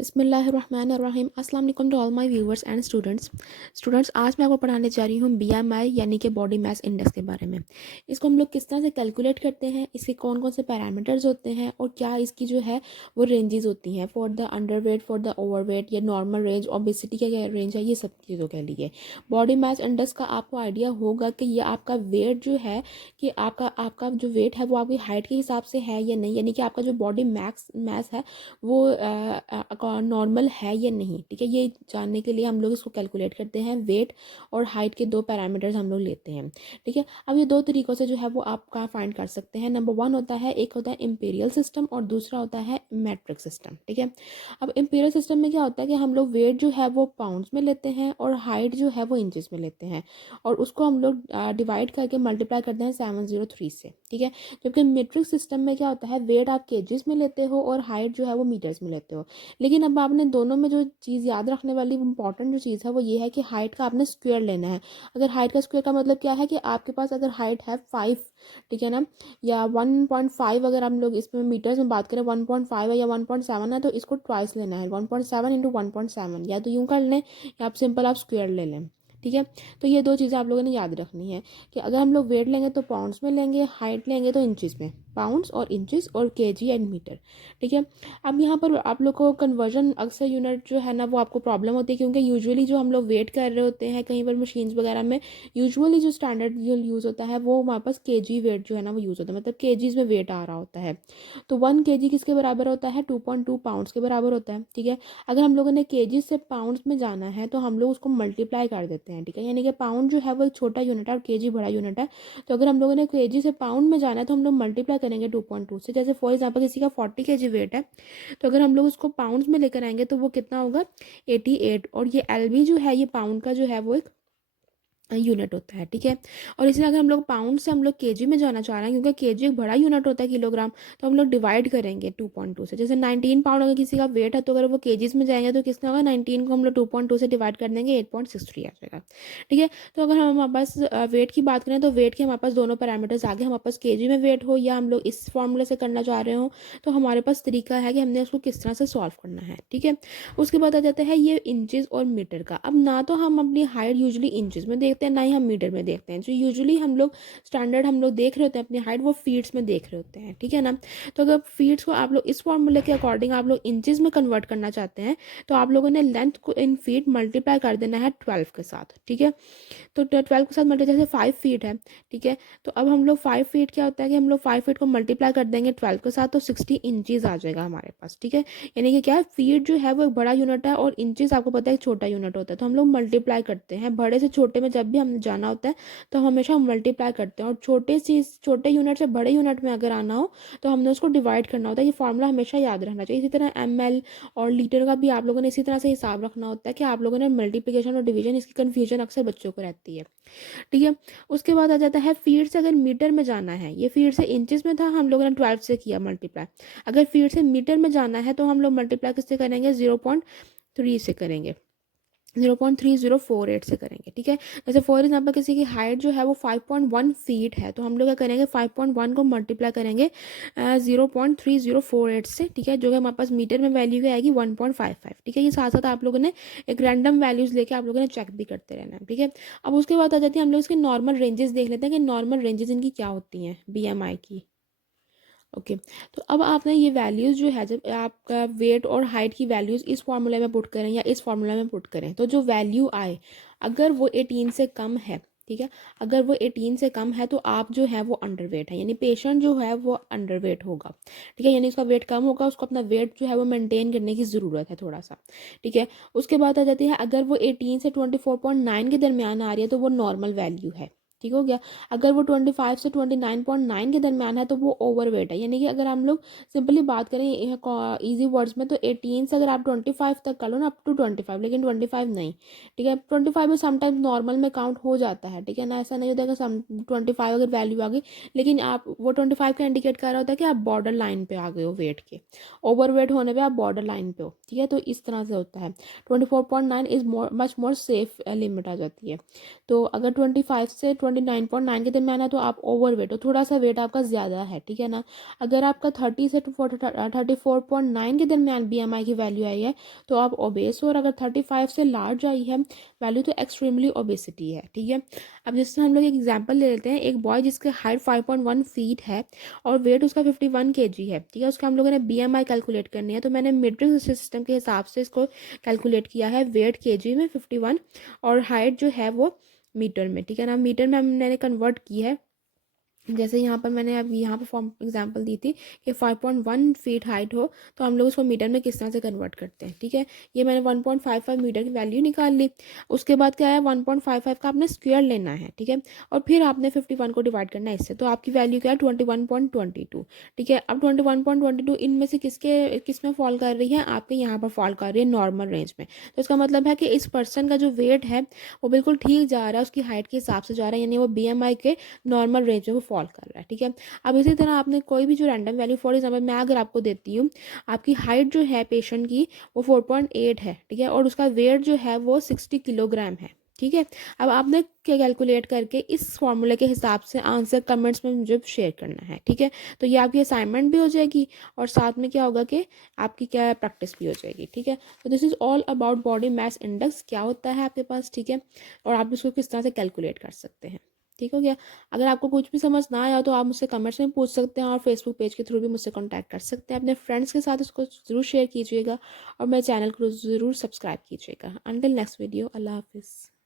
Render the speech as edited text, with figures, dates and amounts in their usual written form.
बिस्मिल्लाहिर्रहमानिर्रहीम। अस्सलाम वालेकुम to all my viewers and students आज मैं आपको पढ़ाने जा रही हूँ बीएमआई यानी कि बॉडी मास इंडेक्स के बारे में। इसको हम लोग किस तरह से कैलकुलेट करते हैं, इसके कौन कौन से पैरामीटर्स होते हैं और क्या इसकी जो है वो रेंजेस होती हैं for the underweight, for the overweight, या नॉर्मल रेंज, ओबेसिटी का क्या रेंज है, ये सब चीज़ों के लिए बॉडी मास इंडेक्स का आपको आइडिया होगा कि ये आपका वेट जो है कि आपका जो वेट है वो आपकी हाइट के हिसाब से है या नहीं, यानी कि आपका जो बॉडी मैस है वो नॉर्मल है या नहीं। ठीक है, ये जानने के लिए हम लोग इसको कैलकुलेट करते हैं। वेट और हाइट के दो पैरामीटर्स हम लोग लेते हैं। ठीक है, अब ये दो तरीक़ों से जो है वो आपका फाइंड कर सकते हैं। नंबर वन होता है, एक होता है इम्पीरियल सिस्टम और दूसरा होता है मैट्रिक सिस्टम। ठीक है, अब इम्पीरियल सिस्टम में क्या होता है कि हम लोग वेट जो है वो पाउंड्स में लेते हैं और हाइट जो है वो इंचज़ में लेते हैं और उसको हम लोग डिवाइड करके मल्टीप्लाई करते हैं 703 से। ठीक है, जबकि मीट्रिक सिस्टम में क्या होता है, वेट आप केजीज में लेते हो और हाइट जो है वो मीटर्स में लेते हो। लेकिन अब आपने दोनों में जो चीज़ याद रखने वाली इंपॉर्टेंट जो चीज़ है वो ये है कि हाइट का आपने स्क्वायर लेना है। अगर हाइट का स्क्वायर का मतलब क्या है कि आपके पास अगर हाइट है 5, ठीक है ना, या 1.5, अगर हम लोग इसमें मीटर्स में बात करें 1.5 है या 1.7 है तो इसको ट्वाइस लेना है, 1.7 इंटू 1.7, या तो यूँ कर लें या आप सिंपल आप स्क्वायर ले लें। ठीक है, तो ये दो चीज़ें आप लोगों ने याद रखनी है कि अगर हम लोग वेट लेंगे तो पाउंड्स में लेंगे, हाइट लेंगे तो इंचज़ में, पाउंड्स और इंचज़ और केजी एंड मीटर। ठीक है, अब यहाँ पर आप लोग को कन्वर्जन अक्सर यूनिट जो है ना वो आपको प्रॉब्लम होती है, क्योंकि यूजुअली जो हम लोग वेट कर रहे होते हैं कहीं पर मशीन्स वगैरह में, यूजुअली जो स्टैंडर्ड जो यूज़ होता है वो हमारे पास केजी वेट जो है ना वो यूज़ होता है, मतलब केजीज में वेट आ रहा होता है। तो 1 केजी किसके बराबर होता है, 2.2 पाउंड्स के बराबर होता है। ठीक है, अगर हम लोगों ने केजी से पाउंड्स में जाना है तो हम लोग उसको मल्टीप्लाई कर देते हैं। ठीक है, यानी कि पाउंड जो है वो एक छोटा यूनिट है और केजी बड़ा यूनिट है। तो अगर हम लोगों ने केजी से पाउंड में जाना है तो हम लोग मल्टीप्लाई करेंगे 2.2 से। जैसे फॉर एग्जाम्पल किसी का 40 केजी वेट है तो अगर हम लोग उसको पाउंड्स में लेकर आएंगे तो वो कितना होगा, 88। और ये एलबी जो है ये पाउंड का जो है वो एक यूनिट होता है। ठीक है, और इसलिए अगर हम लोग पाउंड से हम लोग केजी में जाना चाह रहे हैं, क्योंकि केजी एक बड़ा यूनिट होता है किलोग्राम, तो हम लोग डिवाइड करेंगे 2.2 से। जैसे 19 पाउंड अगर किसी का वेट है तो अगर वो केजीज में जाएंगे तो कितना होगा, 19 को हम लोग 2.2 से डिवाइड कर देंगे, 8.63 आ जाएगा। ठीक है, तो अगर हम हमारे पास वेट की बात करें तो वेट के हमारे पास दोनों पैरामीटर्स आ गए। हमारे पास केजी में वेट हो या हम लोग इस फॉर्मूले से करना चाह रहे हो तो हमारे पास तरीका है कि हमने उसको किस तरह से सॉल्व करना है। ठीक है, उसके बाद आ जाता है ये इंचज़ और मीटर का। अब ना तो हम अपनी हाइट यूजुअली इंचज़ में देखते हैं ना ही हम मीटर में देखते हैं। जो यूजुअली हम लोग स्टैंडर्ड हम लोग देख रहे होते हैं अपनी हाइट वो फीट्स में देख रहे होते हैं। ठीक है ना, तो अगर फीट्स को आप लोग इस फॉर्मूले के अकॉर्डिंग आप लोग इंचज़ में कन्वर्ट करना चाहते हैं तो आप लोगों ने लेंथ को इन फीट मल्टीप्लाई कर देना है 12 के साथ। ठीक है, तो 12 के साथ मल्टीप्लाई, जैसे 5 फीट है, ठीक है, तो अब हम लोग 5 फीट क्या होता है कि हम लोग 5 फीट को मल्टीप्लाई कर देंगे 12 के साथ तो 60 इंचज़ आ जाएगा हमारे पास। ठीक है, यानी कि क्या है, फीट जो है वो एक बड़ा यूनिट है और इंचज़ आपको पता है एक छोटा यूनिट होता है, तो हम लोग मल्टीप्लाई करते हैं बड़े से छोटे में। जब भी हमें जाना होता है तो हमेशा हम मल्टीप्लाई करते हैं, और छोटे यूनिट से बड़े यूनिट में अगर आना हो तो हमने उसको डिवाइड करना होता है। ये फॉर्मूला हमेशा याद रखना चाहिए। इसी तरह ml और लीटर का भी आप लोगों ने इसी तरह से हिसाब रखना होता है कि आप लोगों ने मल्टीप्लिकेशन और डिवीजन, इसकी कन्फ्यूजन अक्सर बच्चों को रहती है। ठीक है, उसके बाद आ जाता है फीट से अगर मीटर में जाना है, ये फीट से इंचेस में था, हम लोगों ने 12 से किया मल्टीप्लाई। अगर फीट से मीटर में जाना है तो हम लोग मल्टीप्लाई किससे करेंगे, 0.3 से करेंगे, 0.3048 से करेंगे। ठीक है, जैसे फॉर एग्जांपल किसी की हाइट जो है वो 5.1 फीट है तो हम लोग क्या करेंगे, 5.1 को मल्टीप्लाई करेंगे 0.3048 से। ठीक है, जो कि हमारे पास मीटर में वैल्यू क्या आएगी, 1.55। ठीक है, ये साथ साथ आप लोगों ने एक रैंडम वैल्यूज़ लेके आप लोगों ने चेक भी करते रहना है। ठीक है, अब उसके बाद आ जाती है हम लोग इसके नॉर्मल रेंजेस देख लेते हैं कि नॉर्मल रेंजेस इनकी क्या होती हैं बीएमआई की। ओके, तो अब आपने ये वैल्यूज़ जो है, जब आपका वेट और हाइट की वैल्यूज़ इस फार्मूले में पुट करें या इस फार्मूला में पुट करें तो जो वैल्यू आए, अगर वो 18 से कम है, ठीक है, अगर वो 18 से कम है तो आप जो है वो अंडरवेट है, यानी पेशेंट जो है वो अंडरवेट होगा। ठीक है, यानी उसका वेट कम होगा, उसको अपना वेट जो है वो मेंटेन करने की ज़रूरत है थोड़ा सा। ठीक है, उसके बाद आ जाती है अगर वो 18 से 24.9 के दरमियान आ रही है तो वो नॉर्मल वैल्यू है। ठीक हो गया, अगर वो 25 से 29.9 के दरमियान है तो वो ओवरवेट है। यानी कि अगर हम लोग सिंपली बात करें इजी वर्ड्स में तो 18 से अगर आप 25 तक कर लो ना, अप टू 25, लेकिन 25 नहीं। ठीक है, 25 में समटाइम्स नॉर्मल में काउंट हो जाता है। ठीक है ना, ऐसा नहीं होता कि सम 25 अगर वैल्यू आ गई लेकिन आप वो 25 का इंडिकेट कर रहा होता है कि आप बॉर्डर लाइन पे आ गए हो वेट के, ओवरवेट होने पे आप बॉर्डर लाइन पे हो। ठीक है, तो इस तरह से होता है। 24.9 is much more safe limit आ जाती है। तो अगर 25 से 29.9 के दरमियान है तो आप ओवर वेट हो, थोड़ा सा वेट आपका ज़्यादा है, ठीक है ना। अगर आपका 30 से 34.9 के दरमियान BMI की वैल्यू आई है तो आप ओबेस हो, और अगर 35 से लार्ज आई है वैल्यू तो एक्सट्रीमली ओबेसिटी है, ठीक है। अब जैसे हम लोग एक एग्जांपल ले लेते हैं, एक बॉय जिसकी हाइट 5.1 फीट है और वेट उसका 51 kg है, ठीक है। उसका हम लोगों ने BMI कैलकुलेट करनी है, तो मैंने मीट्रिक सिस्टम के हिसाब से इसको कैलकुलेट किया है, वेट केजी में 51 और हाइट जो है वो मीटर में, ठीक है ना। मीटर में मैंने कन्वर्ट की है, जैसे यहाँ पर मैंने अब यहाँ पर फॉर्म एग्जांपल दी थी कि 5.1 फीट हाइट हो तो हम लोग उसको मीटर में किस तरह से कन्वर्ट करते हैं, ठीक है। ये मैंने 1.55 मीटर की वैल्यू निकाल ली। उसके बाद क्या है, 1.55 का आपने स्क्वायर लेना है, ठीक है, और फिर आपने 51 को डिवाइड करना है इससे, तो आपकी वैल्यू क्या है 21.22, ठीक है। अब 21.22 इनमें से किस में फॉल कर रही है, आपके यहाँ पर फॉल कर रही है नॉर्मल रेंज में। तो इसका मतलब है कि इस पर्सन का जो वेट है वो बिल्कुल ठीक जा रहा है, उसकी हाइट के हिसाब से जा रहा है, यानी वो BMI के नॉर्मल रेंज में वो फॉल कर रहा है, ठीक है। अब इसी तरह आपने कोई भी जो रैंडम वैल्यू, फॉर एग्जांपल मैं अगर आपको देती हूँ, आपकी हाइट जो है पेशेंट की वो 4.8 है, ठीक है, और उसका वेट जो है वो 60 किलोग्राम है, ठीक है। अब आपने क्या कैलकुलेट करके इस फॉर्मूले के हिसाब से आंसर कमेंट्स में मुझे शेयर करना है, ठीक है। तो ये आपकी असाइनमेंट भी हो जाएगी और साथ में क्या होगा कि आपकी क्या प्रैक्टिस भी हो जाएगी, ठीक है। तो this is all about body mass index, क्या होता है आपके पास, ठीक है, और आप इसको किस तरह से कैलकुलेट कर सकते हैं, ठीक हो गया। अगर आपको कुछ भी समझ ना आया तो आप मुझसे कमेंट्स में पूछ सकते हैं और फेसबुक पेज के थ्रू भी मुझसे कांटेक्ट कर सकते हैं। अपने फ्रेंड्स के साथ इसको ज़रूर शेयर कीजिएगा और मेरे चैनल को ज़रूर सब्सक्राइब कीजिएगा। अंटिल नेक्स्ट वीडियो, अल्लाह हाफिज़।